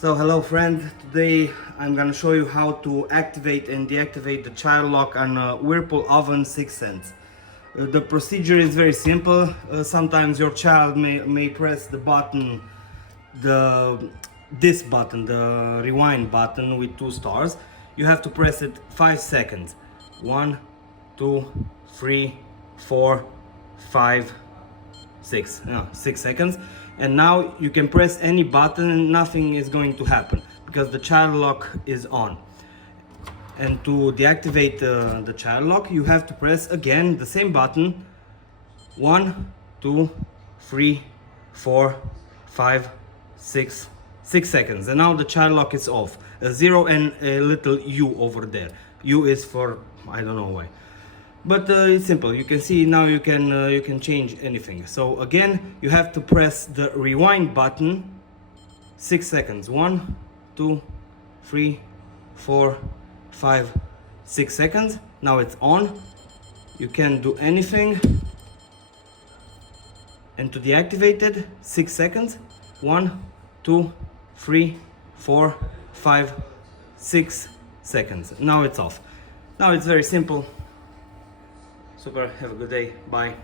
So hello friend, today I'm gonna show you how to activate and deactivate the child lock on a Whirlpool oven 6 cents. The procedure is very simple. Sometimes your child may press the button, this button, the rewind button with 2 stars. You have to press it 5 seconds. 1, 2, 3, 4, 5, 6. No, 6 seconds. And now you can press any button and nothing is going to happen because the child lock is on. And to deactivate the child lock, you have to press again the same button. 1, 2, 3, 4, 5, 6 seconds. And now the child lock is off. A 0 and a little U over there. U is for I don't know why. But it's simple. You can see now you can change anything. So again, you have to press the rewind button 6 seconds. 1, 2, 3, 4, 5, 6 seconds. Now it's on. You can do anything. And to deactivate it, 6 seconds. 1, 2, 3, 4, 5, 6 seconds. Now it's off. Now it's very simple. Super, have a good day, bye.